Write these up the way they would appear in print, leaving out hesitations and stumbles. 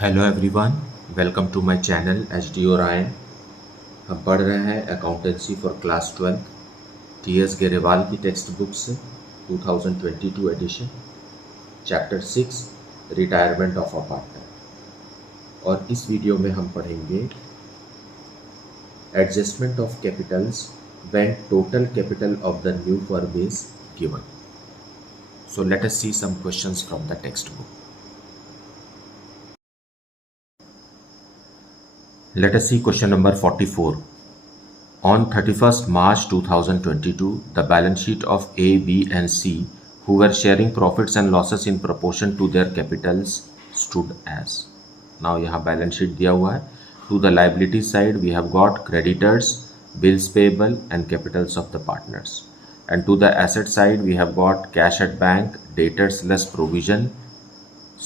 Hello everyone, welcome to my channel H D और I. हम पढ़ रहे हैं accountancy for class 12 T S Grewal की टेक्स्ट बुक से 2022 edition, chapter 6 retirement of a partner. और इस वीडियो में हम पढ़ेंगे adjustment of capitals when total capital of the new firm is given. So let us see some questions from the text book. Let us see question number 44. On 31st March 2022, the balance sheet of A, B and C, who were sharing profits and losses in proportion to their capitals, stood as. Now यहाँ balance sheet दिया हुआ है. To the liability side, we have got creditors, bills payable and capitals of the partners. And to the asset side, we have got cash at bank, debtors less provision,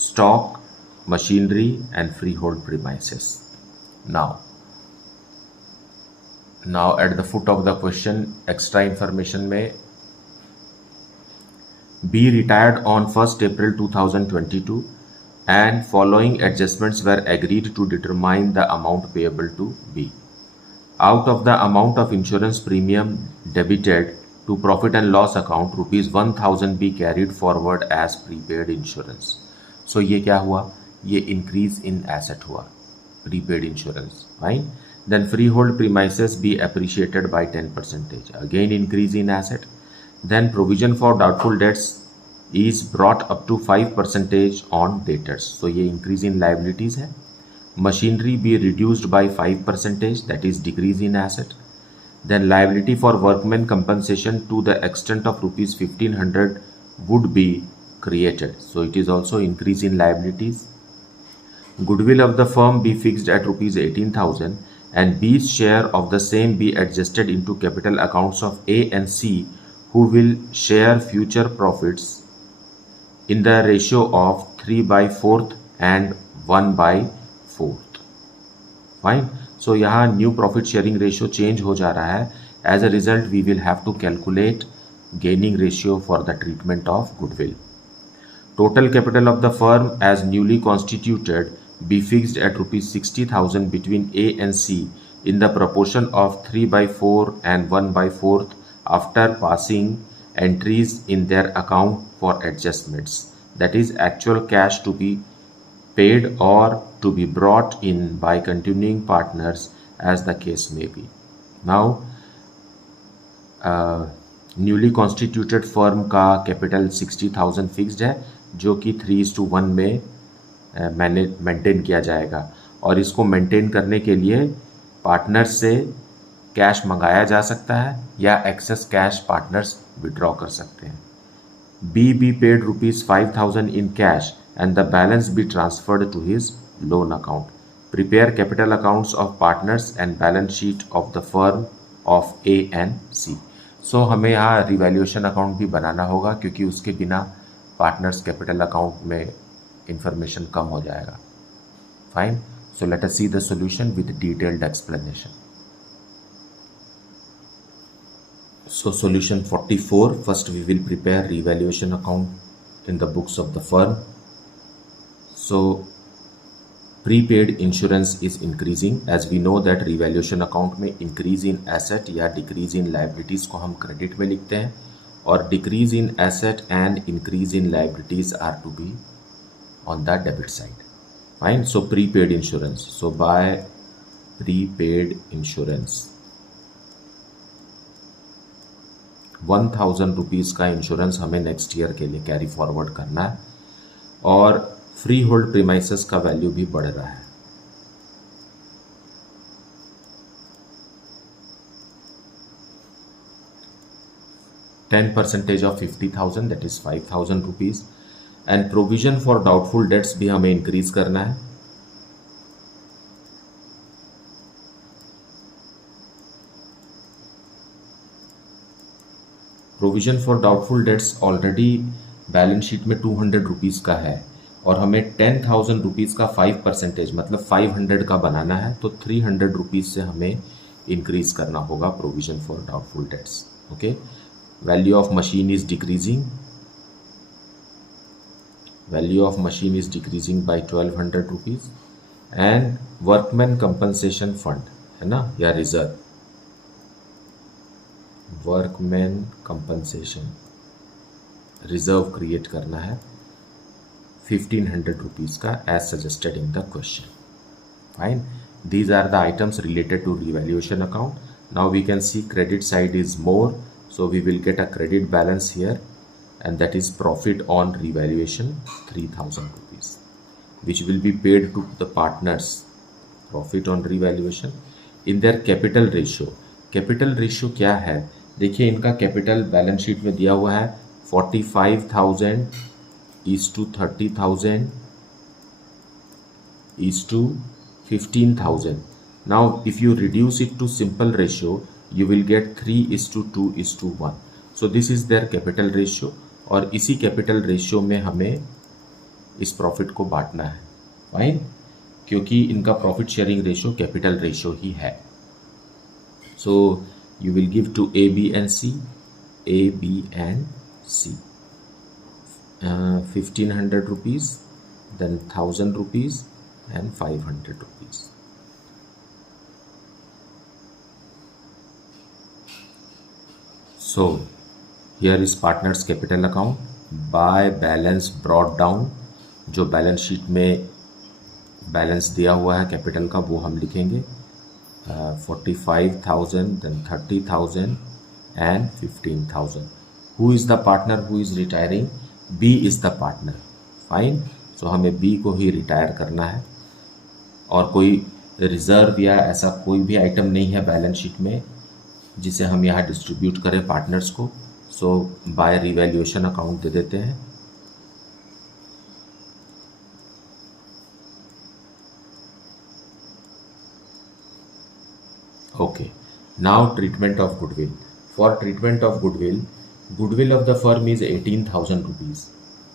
stock, machinery and freehold premises. Now at the foot of the question, extra information में B retired on 1st April 2022 and following adjustments were agreed to determine the amount payable to B. Out of the amount of insurance premium debited to profit and loss account, rupees 1000 be carried forward as prepaid insurance. So ये क्या हुआ? ये increase in asset हुआ, prepaid insurance, fine. Then freehold premises be appreciated by 10%, again increase in asset. Then provision for doubtful debts is brought up to 5% on debtors, so ये increase in liabilities है. Machinery be reduced by 5%, that is decrease in asset. Then liability for workmen compensation to the extent of rupees 1500 would be created, so it is also increase in liabilities. Goodwill of the firm be fixed at rupees 18,000 and B's share of the same be adjusted into capital accounts of A and C, who will share future profits in the ratio of 3/4 and 1/4. Fine. So यहाँ new profit sharing ratio change हो जा रहा है. As a result, we will have to calculate gaining ratio for the treatment of goodwill. Total capital of the firm as newly constituted be fixed at rupees 60,000 between A and C in the proportion of 3/4 and 1/4 after passing entries in their account for adjustments, that is actual cash to be paid or to be brought in by continuing partners as the case may be. Now newly constituted firm का capital 60,000 fixed है, जो कि 3:1 में maintain किया जाएगा. और इसको maintain करने के लिए पार्टनर्स से कैश मंगाया जा सकता है या एक्सेस कैश पार्टनर्स विड्रॉ कर सकते हैं. B paid rupees 5,000 in cash and the balance be transferred to his loan account. Prepare capital accounts of partners and balance sheet of the firm of A and C. So हमें यहाँ revaluation account भी बनाना होगा, क्योंकि उसके बिना partners capital account में information कम हो जाएगा. Fine. So let us see the solution with detailed explanation. So solution 44. First we will prepare revaluation account in the books of the firm. So prepaid insurance is increasing. As we know that revaluation account में increase in asset या decrease in liabilities को हम credit में लिखते हैं, और decrease in asset and increase in liabilities are to be on the debit side. Fine. So prepaid insurance. So by prepaid insurance 1,000 rupees का insurance हमें next year के लिए कैरी फॉरवर्ड करना है, और फ्री होल्ड प्रीमाइसेस का value भी बढ़ रहा है. %10 of 50,000, that is 5,000 rupees. And provision for doubtful debts भी हमें इंक्रीज करना है. Provision for doubtful debts already balance sheet में 200 रुपीज का है, और हमें 10,000 रुपीज़ का 5% मतलब 500 का बनाना है, तो 300 रुपीज़ से हमें इंक्रीज करना होगा provision for doubtful debts. Okay. Value of machine is decreasing. value of machine is decreasing by 1200 rupees. And workman compensation fund है ना, या reserve, workman compensation reserve create करना है 1500 रुपीज़ का as suggested in the question. Fine. These are the items related to revaluation account. Now we can see credit side is more, so we will get a credit balance here, and that is profit on revaluation 3000 rupees, which will be paid to the partners. Profit on revaluation in their capital ratio. Capital ratio क्या है? देखिए इनका capital balance sheet में दिया हुआ है 45,000 is to 30,000 is to 15,000. Now if you reduce it to simple ratio, you will get 3 is to 2 is to 1. So this is their capital ratio, और इसी कैपिटल रेशियो में हमें इस प्रॉफिट को बांटना है. फाइन, क्योंकि इनका profit sharing ratio capital ratio ही है. So you will give to A B and C, A B and C 1500 rupees, then 1000 rupees and 500 rupees. So here is partners capital account by balance brought down. जो balance sheet में balance दिया हुआ है capital का वो हम लिखेंगे 45,000, then 30,000 and 15,000. Who is the partner who is retiring? B is the partner. Fine. So हमें B को ही रिटायर करना है, और कोई रिजर्व या ऐसा कोई भी आइटम नहीं है बैलेंस शीट में जिसे हम यहाँ डिस्ट्रीब्यूट करें पार्टनर्स को. सो बाय रिवैल्यूएशन अकाउंट दे देते हैं. Okay, now treatment of goodwill. For treatment of goodwill, goodwill of the firm is 18,000 rupees.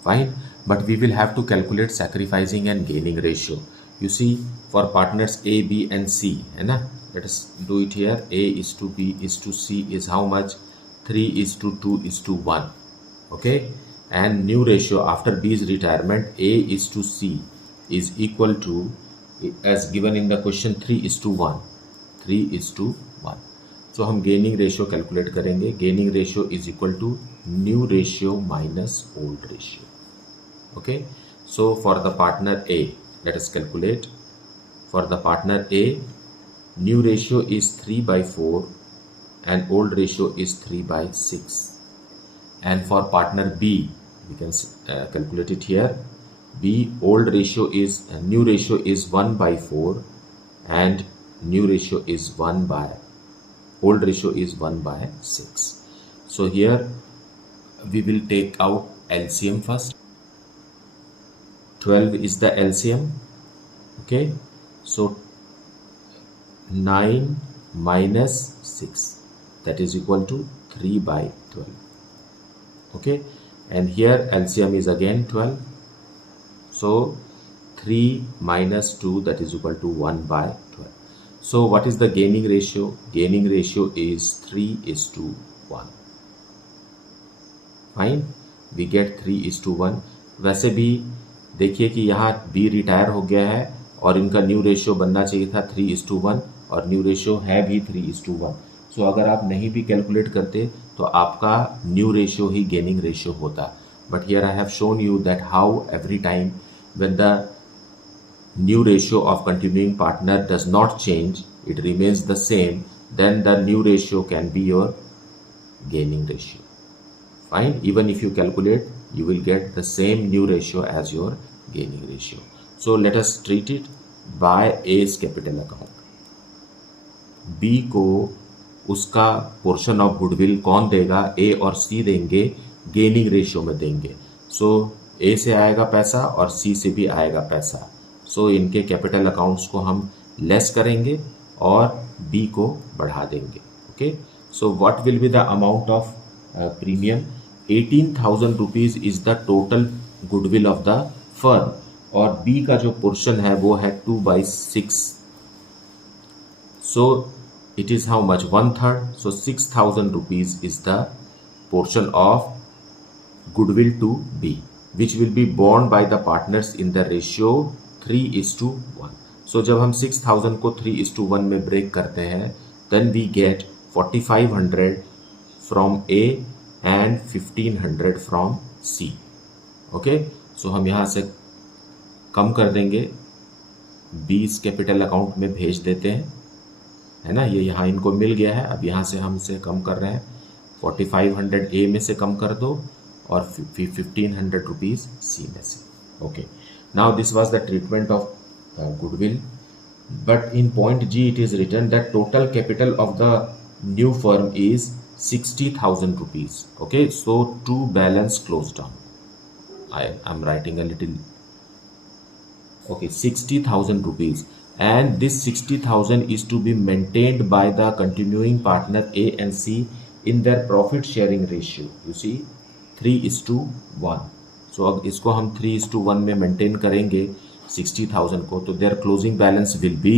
Fine, but we will have to calculate sacrificing and gaining ratio. You see, for partners A, B and C, है ना? Let us do it here. A is to B is to C is how much? 3 is to 2 is to 1. Okay, and new ratio after B's retirement, A is to C is equal to, as given in the question, 3 is to 1. 3 is to 1. So हम gaining ratio calculate करेंगे. Gaining ratio is equal to new ratio minus old ratio. Okay, so for the partner A let us calculate. For the partner A new ratio is 3/4 and old ratio is 3/6. And for partner B we can calculate it here. B old ratio is new ratio is 1/4 and new ratio is 1 by old ratio is 1/6. So here we will take out LCM first. 12 is the LCM. Okay, so 9 minus 6, that is equal to 3/12. Okay, and here LCM is again 12. So 3 minus 2, that is equal to 1/12. So what is the gaining ratio? Gaining ratio is 3 is to 1. Fine, we get 3 is to 1. वैसे भी देखिए कि यहाँ B retire हो गया है और इनका न्यू रेशियो बनना चाहिए था 3 is to 1, और न्यू रेशियो है भी 3 is to 1. सो अगर आप नहीं भी कैलकुलेट करते तो आपका न्यू रेशियो ही गेनिंग रेशियो होता. But here I have shown you that how every time when the new ratio of continuing partner does not change, it remains the same, then the new ratio can be your gaining ratio. Fine, even if you calculate you will get the same new ratio as your gaining ratio. So let us treat it by A's capital account. B को उसका portion of goodwill कौन देगा? A और C देंगे, gaining ratio में देंगे. सो A से आएगा पैसा और C से भी आएगा पैसा. सो इनके कैपिटल अकाउंट्स को हम लेस करेंगे और B को बढ़ा देंगे. Okay, so what will be the amount of premium? 18,000 rupees is the total goodwill of the firm, और B का जो पोर्शन है वो है 2/6. So it is how much? 1/3. So 6,000 rupees is the portion of goodwill to B, which will be borne by the partners in the ratio 3 is to 1. So जब हम 6000 को 3:1 में ब्रेक करते हैं then we get 4500 from A and 1500 from C. Okay, so हम यहाँ से कम कर देंगे, 20 कैपिटल अकाउंट में भेज देते हैं, है ना। ये यहाँ इनको मिल गया है, अब यहाँ से हम इसे कम कर रहे हैं, 4500 ए में से कम कर दो और 1500 रुपीज़ सी में से। Okay, now this was the treatment of goodwill, but in point G it is written that total capital of the new firm is 60,000 rupees. Okay, so to balance close down, I am writing a little. Okay, 60,000 rupees, and this 60,000 is to be maintained by the continuing partner A and C in their profit sharing ratio. You see, 3:1. So अब इसको हम 3:1 में maintain करेंगे 60,000 को, तो their closing balance will be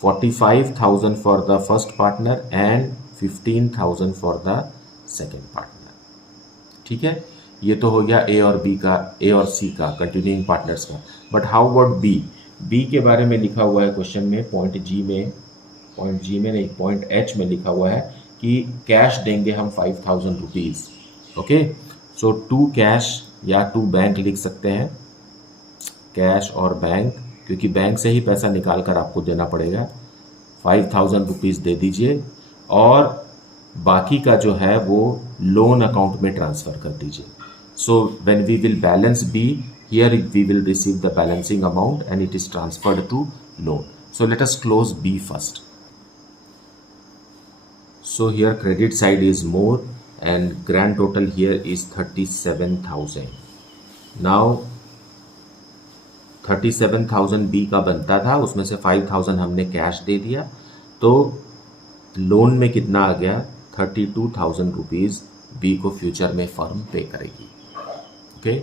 45,000 for the first partner and 15,000 for the second partner. ठीक है, ये तो हो गया ए और बी का, ए और सी का, कंटिन्यूइंग पार्टनर्स का। But how about B? B के बारे में लिखा हुआ है क्वेश्चन में, पॉइंट जी में नहीं, पॉइंट एच में लिखा हुआ है कि कैश देंगे हम 5,000 rupees. Okay, so to cash या टू बैंक लिख सकते हैं, कैश और बैंक, क्योंकि बैंक से ही पैसा निकाल कर आपको देना पड़ेगा। 5,000 रुपीज़ दे दीजिए और बाकी का जो है वो लोन अकाउंट में ट्रांसफर कर दीजिए। So when we will balance B, here we will receive the balancing amount and it is transferred to loan. So let us close B first. So here credit side is more and grand total here is 37,000। Now 37,000 B का बनता था, उसमें से 5,000 हमने cash दे दिया, तो loan में कितना आ गया? 32,000 रुपीज़ बी को फ्यूचर में फर्म पे करेगी। ओके,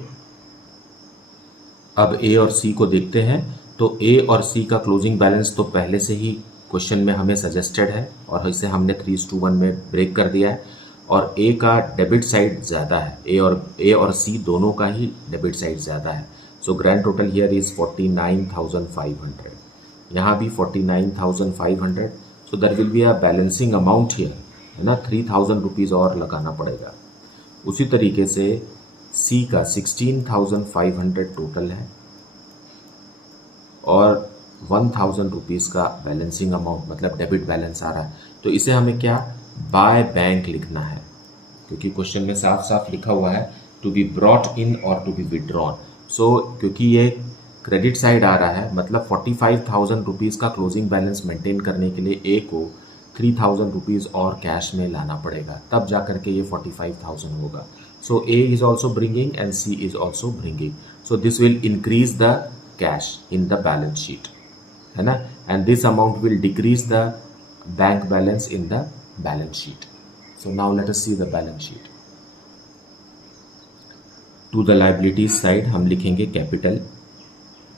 अब ए और सी को देखते हैं। तो ए और सी का क्लोजिंग बैलेंस तो पहले से ही क्वेश्चन में हमें सजेस्टेड है और इसे हमने 3:1 में ब्रेक कर दिया है, और ए का डेबिट साइड ज़्यादा है, ए और सी दोनों का ही डेबिट साइड ज़्यादा है। So grand total here is 49,500, यहाँ भी 49,500। So there will be a balancing amount here, है ना, 3,000 रुपीज़ और लगाना पड़ेगा। उसी तरीके से सी का 16,500 टोटल है और 1,000 रुपीज़ का बैलेंसिंग अमाउंट, मतलब डेबिट बैलेंस आ रहा है। तो इसे हमें क्या बाय बैंक लिखना है, क्योंकि क्वेश्चन में साफ साफ लिखा हुआ है टू बी ब्रॉट इन और टू बी विड्रॉन। सो क्योंकि ये क्रेडिट साइड आ रहा है, मतलब 45,000 रुपीज़ का क्लोजिंग बैलेंस मेंटेन करने के लिए ए को 3,000 रुपीज़ और कैश में लाना पड़ेगा, तब जा करके ये 45,000 होगा। So A is also bringing and C is also bringing, so this will increase the cash in the balance sheet, है ना, and this amount will decrease the bank balance in the balance sheet. So now let us see the balance sheet. To the liabilities side हम लिखेंगे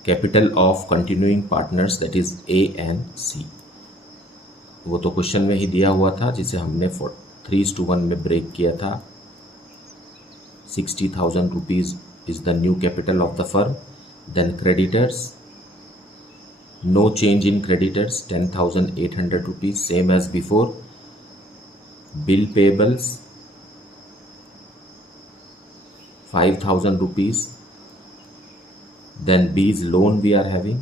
capital of continuing partners, that is A and C. वो तो question में ही दिया हुआ था, जिसे हमने 3:1 में ब्रेक किया था। 60,000 rupees is the new capital of the firm. Then creditors, no change in creditors, 10,800 rupees, same as before. Bill payables 5,000 rupees. Then B's loan we are having,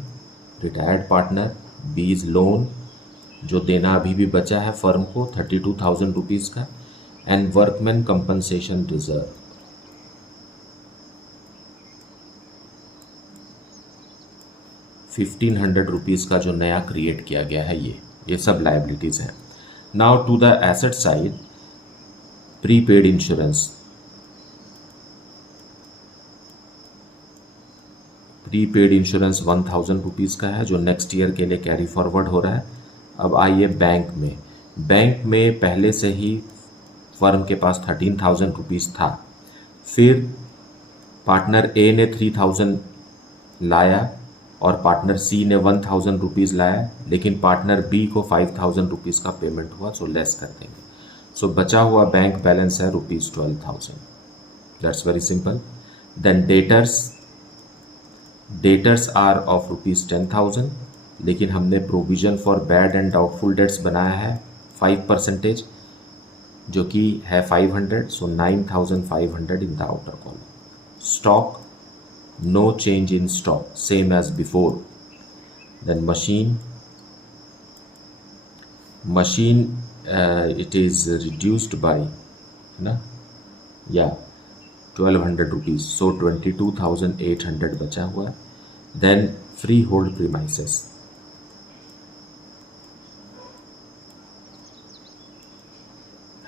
retired partner B's loan जो देना अभी भी बचा है firm को 32,000 rupees का, and workman compensation reserve 1,500 rupees का जो नया क्रिएट किया गया है, ये सब लाइबिलिटीज़ हैं। Now to the asset side, prepaid insurance, prepaid insurance 1,000 rupees का है जो नेक्स्ट ईयर के लिए कैरी फॉरवर्ड हो रहा है। अब आइए बैंक में पहले से ही फर्म के पास 13,000 रुपीज़ था, फिर पार्टनर ए ने 3,000 लाया और पार्टनर सी ने 1,000 रुपीज़ लाया, लेकिन पार्टनर बी को 5,000 रुपीज़ का पेमेंट हुआ, सो लेस कर देंगे। सो बचा हुआ बैंक बैलेंस है ₹12,000। That's very simple. Then debtors debtors are of ₹10,000, लेकिन हमने provision for bad and doubtful debts बनाया है 5%, जो कि है 500, so 9,500 in the outer column. Stock, no change in stock, same as before. Then machine it is reduced by, है ना, या 1,200 रुपीज, सो 22,800 बचा हुआ है। Then free hold premises,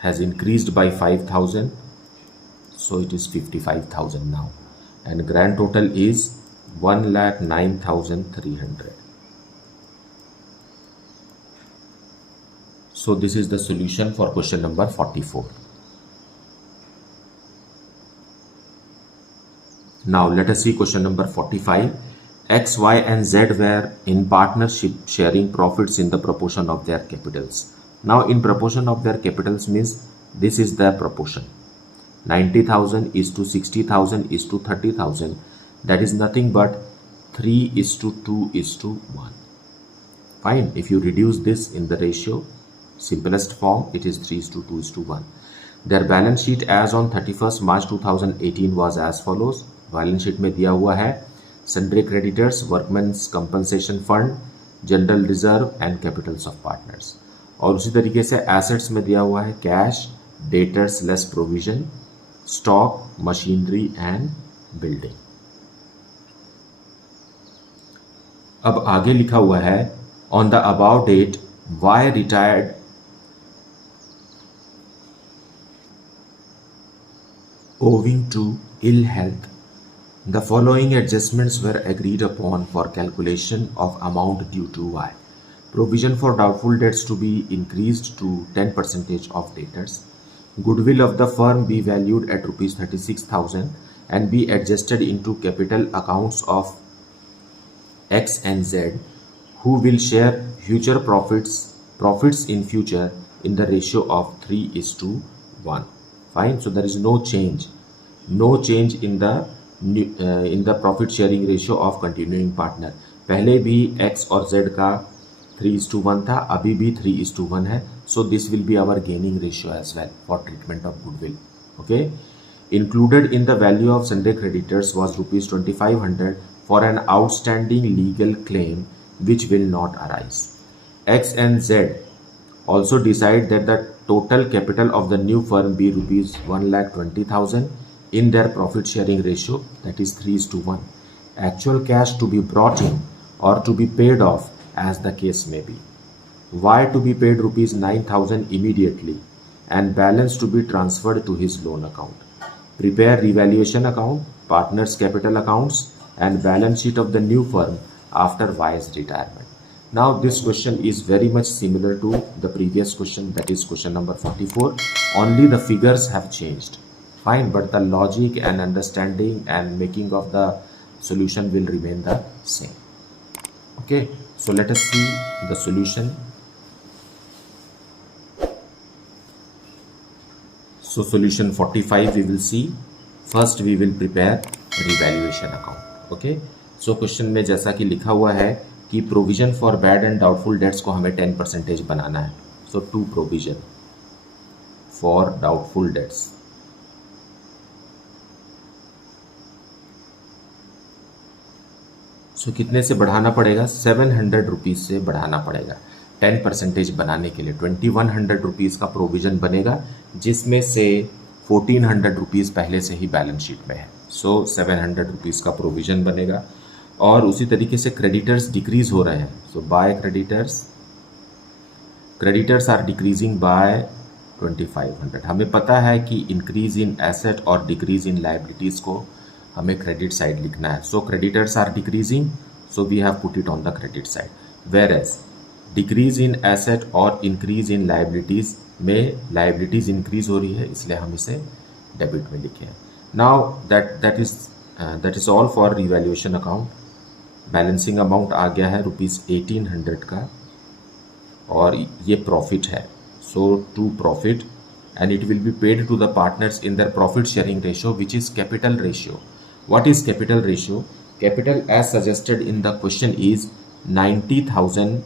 has increased by 5,000, so it is 55,000 now, and grand total is 1,09,300. So this is the solution for question number 44. Now let us see question number 45. X, Y and Z were in partnership sharing profits in the proportion of their capitals. Now in proportion of their capitals means this is the proportion. 90,000 is to 60,000 is to 30,000. That is nothing but 3:2:1. Fine. If you reduce this in the ratio, simplest form, it is 3:2:1. Their balance sheet as on 31st March 2018 was as follows. Balance sheet में दिया हुआ है sundry creditors, workmen's compensation fund, general reserve and capitals of partners. और उसी तरीके से assets में दिया हुआ है cash, debtors less provision, stock, machinery and building. अब आगे लिखा हुआ है on the above that why retired owing to ill health. The following adjustments were agreed upon for calculation of amount due to Y. Provision for doubtful debts to be increased to 10% of debtors. Goodwill of the firm be valued at ₹36,000 and be adjusted into capital accounts of X and Z, who will share future profits in future in the ratio of 3:1. Fine. So there is no change in the profit sharing ratio of continuing partner. पहले भी X और Z का 3:1 था, अभी भी 3:1 है. So this will be our gaining ratio as well for treatment of goodwill. Okay. Included in the value of sundry creditors was ₹2,500 for an outstanding legal claim which will not arise. X and Z also decide that the total capital of the new firm be ₹1,20,000 in their profit sharing ratio, that is 3:1. Actual cash to be brought in or to be paid off as the case may be. Y to be paid ₹9,000 immediately and balance to be transferred to his loan account. Prepare revaluation account, partners capital accounts and balance sheet of the new firm after Y's retirement. Now this question is very much similar to the previous question, that is question number 44. Only the figures have changed. Fine, but the logic and understanding and making of the solution will remain the same. Okay, so let us see the solution. So solution 45 we will see. First we will prepare revaluation account. Okay, so question में जैसा कि लिखा हुआ है कि provision for bad and doubtful debts को हमें 10% बनाना है. So to provision for doubtful debts. So कितने से बढ़ाना पड़ेगा? 700 रुपीज़ से बढ़ाना पड़ेगा 10% बनाने के लिए. 2,100 रुपीज़ का प्रोविजन बनेगा, जिसमें से 1,400 रुपीज़ पहले से ही बैलेंस शीट में है. सो 700 रुपीज़ का प्रोविजन बनेगा. और उसी तरीके से क्रेडिटर्स डिक्रीज हो रहे हैं. So by creditors are decreasing by 2,500. हमें पता है कि इंक्रीज इन एसेट और डिक्रीज इन लाइबिलिटीज़ को हमें क्रेडिट साइड लिखना है. So creditors are decreasing, so we have put it on the credit side. Whereas decrease in asset और इंक्रीज इन लाइबिलिटीज़ में लाइबिलिटीज़ इंक्रीज हो रही है, इसलिए हम इसे डेबिट में लिखे हैं. Now that is all for revaluation account. Balancing amount आ गया है ₹1,800 का, और ये प्रॉफिट है. So to profit and it will be paid to the partners in their profit sharing ratio, which is capital ratio. What is capital ratio? Capital as suggested in the question is 90,000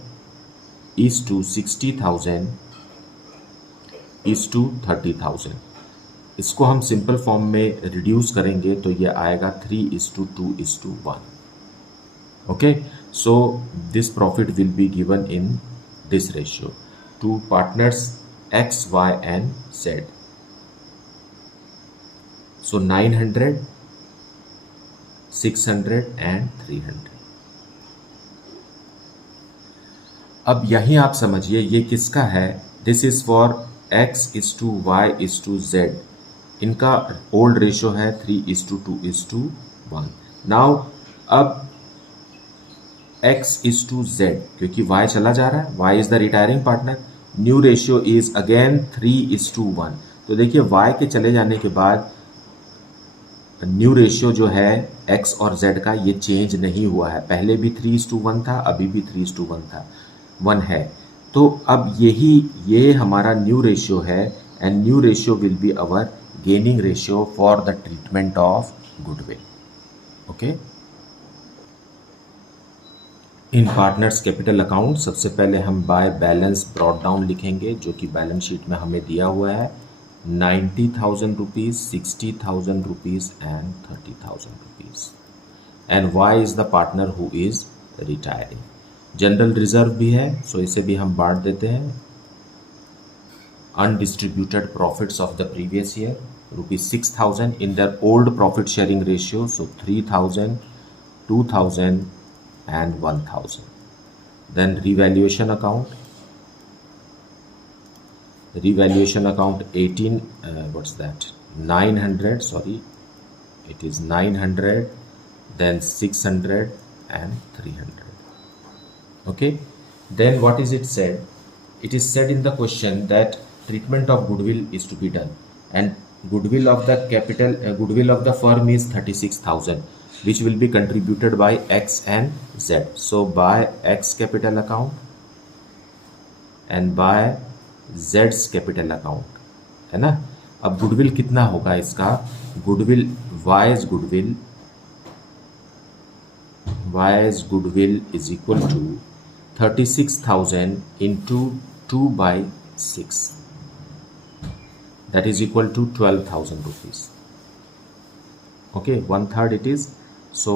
is to 60,000 is to 30,000. इसको हम simple form में reduce करेंगे तो ये आएगा 3:2:1. Okay, so this profit will be given in this ratio to partners X, Y and Z. So 900, 600 and 300. अब यहीं आप समझिए ये किसका है. This is for X:Y:Z. इनका ओल्ड रेशियो है 3:2:1. नाउ अब X:Z, क्योंकि Y चला जा रहा है, Y is the retiring partner, new ratio is again 3:1. तो देखिए Y के चले जाने के बाद न्यू रेशियो जो है X और Z का ये चेंज नहीं हुआ है. पहले भी 3:1 था, अभी भी 3:1 है. तो अब ये हमारा न्यू रेशियो है and new ratio will be our gaining ratio for the treatment of goodwill. Okay, in partners capital account सबसे पहले हम बाय बैलेंस ब्रॉट डाउन लिखेंगे, जो कि बैलेंस शीट में हमें दिया हुआ है 90,000 rupees, 60,000 rupees and 30,000 rupees. And Y is the partner who is retiring. General reserve भी है, सो इसे भी हम बांट देते हैं. Undistributed profits of the previous year ₹6,000 in their old profit sharing ratio, so 3,000, 2,000 and 1,000. Then revaluation account 18, what's that, 900, sorry, it is 900, then 600 and 300. Okay, then what is it said? It is said in the question that treatment of goodwill is to be done, and goodwill of the capital goodwill of the firm is 36,000, which will be contributed by X and Z. So by X capital account and by Z's capital account, है ना. अब goodwill कितना होगा इसका? Goodwill Y's goodwill is equal to 36,000 into 2/6. That is equal to 12,000 rupees. Okay, 1/3 it is. So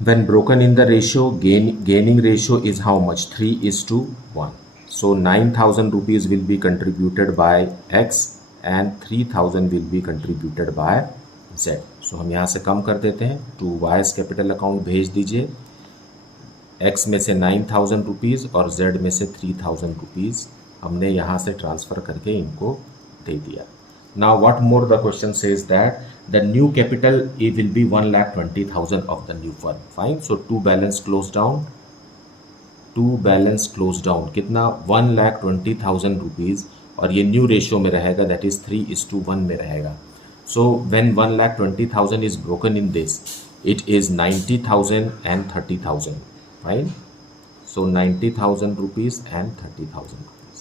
when broken in the ratio, gaining ratio is how much? 3:1. So 9,000 rupees will be contributed by X and 3,000 will be contributed by Z. So हम यहाँ से कम कर देते हैं. To Y's capital account भेज दीजिए. X में से 9,000 रुपीज़ और Z में से 3,000 रुपीज़ हमने यहाँ से ट्रांसफ़र करके इनको दे दिया. Now what more the question says that the new capital it will be 1,20,000 of the new firm. Fine. So to balance close down कितना? 1,20,000 रुपीज़ और ये न्यू रेशियो में रहेगा, that is 3:1 में रहेगा. So when 1,20,000 is broken in this, it is 90,000 and 30,000. Fine. So 90,000 rupees and 30,000 rupees.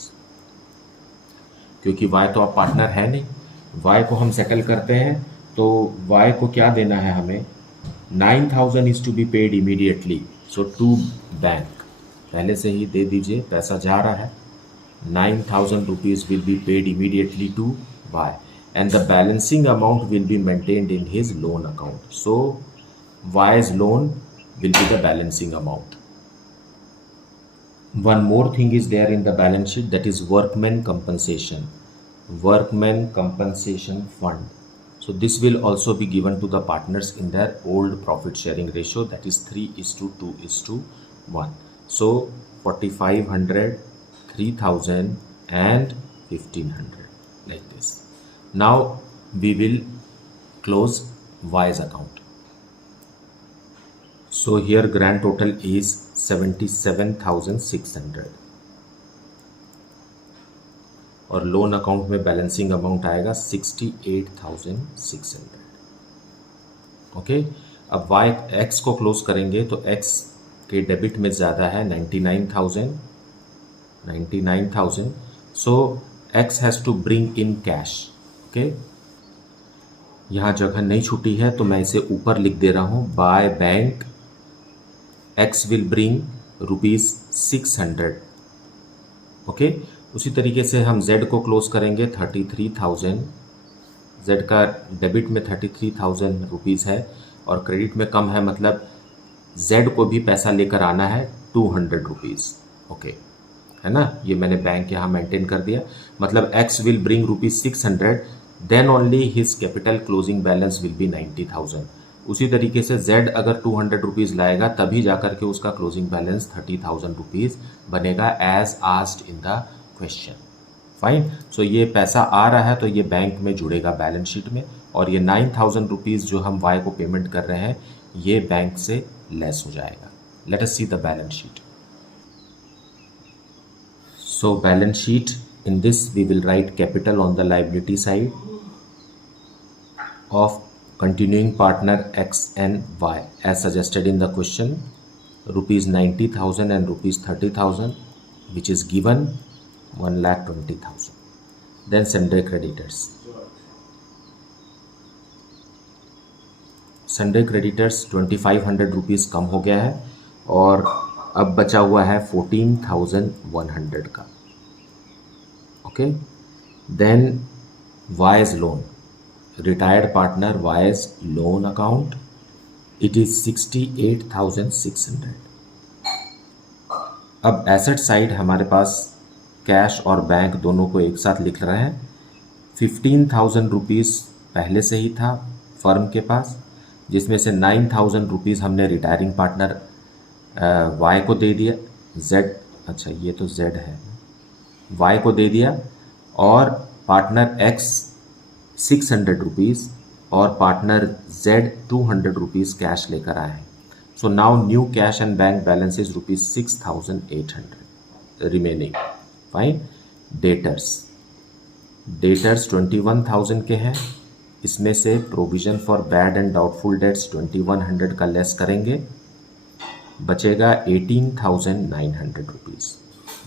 क्योंकि Y तो अब पार्टनर है नहीं, Y को हम सेटल करते हैं तो Y को क्या देना है हमें? 9,000 is to be paid immediately. So to bank पहले से ही दे दीजिए, पैसा जा रहा है. 9,000 rupees will be paid immediately to Y and the balancing amount will be maintained in his loan account. So Y's loan will be the balancing amount. One more thing is there in the balance sheet, that is workmen compensation fund. So this will also be given to the partners in their old profit sharing ratio, that is 3:2:1. So 4,500, 3,000 and 1,500 like this. Now we will close Y's account. So here grand total is 77,600 और loan account में balancing amount आएगा 68,600. Okay, अब Y X को close करेंगे तो X के debit में ज़्यादा है 99,000. So X has to bring in cash. Okay, यहाँ जगह नहीं छूटी है तो मैं इसे ऊपर लिख दे रहा हूँ, by bank x will bring ₹600। Okay, उसी तरीके से हम जेड को क्लोज करेंगे 33,000। जेड का डेबिट में 33,000 रुपीज़ है और क्रेडिट में कम है, मतलब जेड को भी पैसा लेकर आना है 200 रुपीज़। ओके, है ना, ये मैंने बैंक यहाँ मेंटेन कर दिया। मतलब X will bring ₹600, then only his capital closing balance will be 90,000। उसी तरीके से जेड अगर 200 रुपीज़ लाएगा तभी जाकर के उसका क्लोजिंग बैलेंस 30,000 रुपीज़ बनेगा, as asked in the question. Fine, so ये पैसा आ रहा है तो ये बैंक में जुड़ेगा बैलेंस शीट में, और ये 9,000 रुपीज़ जो हम वाई को पेमेंट कर रहे हैं ये बैंक से लेस हो जाएगा। Late us see the balance sheet. So balance sheet, in this we will write capital on the liability side of continuing partner X and Y as suggested in the question, ₹90,000 and ₹30,000, which is given 1,20,000. Then sundry creditors. Sundry creditors 2,500 rupees कम हो गया है और अब बचा हुआ है 14,100 का। Okay, then Y's loan, retired partner Y's loan account, it is 68,600। अब एसेट साइड हमारे पास कैश और बैंक दोनों को एक साथ लिख रहे हैं। 15,000 रुपीज़ पहले से ही था फर्म के पास, जिसमें से 9,000 रुपीज़ हमने रिटायरिंग पार्टनर वाई को दे दिया, जेड, अच्छा ये तो जेड है, वाई को दे दिया, और पार्टनर एक्स 600 रुपीज़ और पार्टनर जेड 200 रुपीज़ कैश लेकर आए हैं। So now new cash and bank balance is ₹6,800 remaining. Fine, debtors 21,000 के हैं, इसमें से provision for bad and doubtful debts 2,100 का लेस करेंगे, बचेगा 18,900 rupees.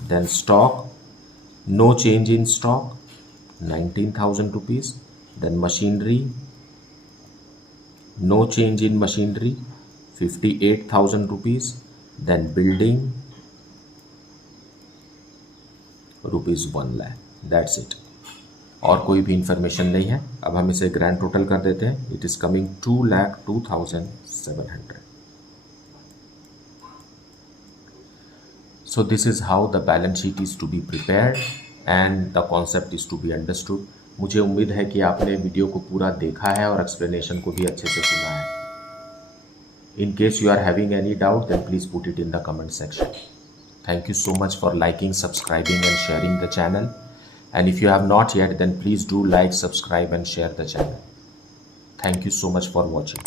Then stock, no change in stock 19,000 rupees. Then machinery, no change in machinery 58,000 rupees. Then building ₹1 lakh. That's it, और कोई भी इंफॉर्मेशन नहीं है। अब हम इसे ग्रैंड टोटल कर देते हैं, it is coming 2,02,700। So this is how the balance sheet is to be prepared and the concept is to be understood. मुझे उम्मीद है कि आपने वीडियो को पूरा देखा है और एक्सप्लेनेशन को भी अच्छे से सुना है। In case you are having any doubt, then please put it in the comment section. Thank you so much for liking, subscribing and sharing the channel. And if you have not yet, then please do like, subscribe and share the channel. Thank you so much for watching.